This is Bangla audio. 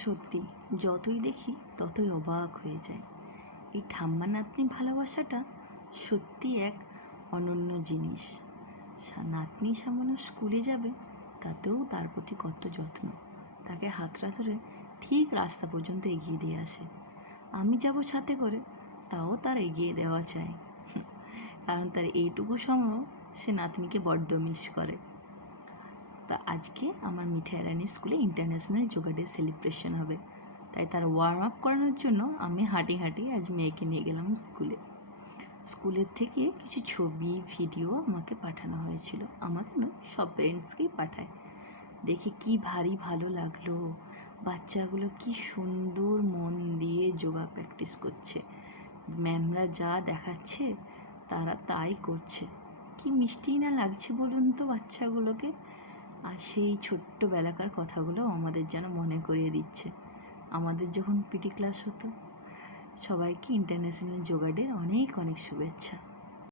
সত্যি যতই দেখি ততই অবাক হয়ে যায়। এই ঠাম্মা নাতনি ভালোবাসাটা সত্যি এক অনন্য জিনিস। নাতনি সামান্য স্কুলে যাবে তাতেও তার প্রতি কত যত্ন, তাকে হাতটা ধরে ঠিক রাস্তা পর্যন্ত এগিয়ে দিয়ে আসে। আমি যাব সাথে করে, তাও তার এগিয়ে দেওয়া চাই, কারণ তার এইটুকু সময় সে নাতনিকে বড্ড মিস করে। তা আজকে আমার মিঠাই রানী স্কুলে ইন্টারন্যাশনাল যোগা ডে সেলিব্রেশন হবে, তাই তার ওয়ার্ম আপ করানোর জন্য আমি হাঁটি আজ মেয়েকে নিয়ে গেলাম স্কুলের থেকে কিছু ছবি ভিডিও আমাকে পাঠানো হয়েছিল। আমাকে নয়, সব পেরেন্টসকেই পাঠায়। দেখে কি ভারী ভালো লাগলো, বাচ্চাগুলো কি সুন্দর মন দিয়ে যোগা প্র্যাকটিস করছে। ম্যামরা যা দেখাচ্ছে তারা তাই করছে। কি মিষ্টি না লাগছে বলুন তো বাচ্চাগুলোকে। আর সেই ছোট্টবেলাকার কথাগুলো আমাদের যেন মনে করিয়ে দিচ্ছে, আমাদের যখন পিটি ক্লাস হতো। সবাইকে ইন্টারন্যাশনাল যোগা ডের অনেক শুভেচ্ছা।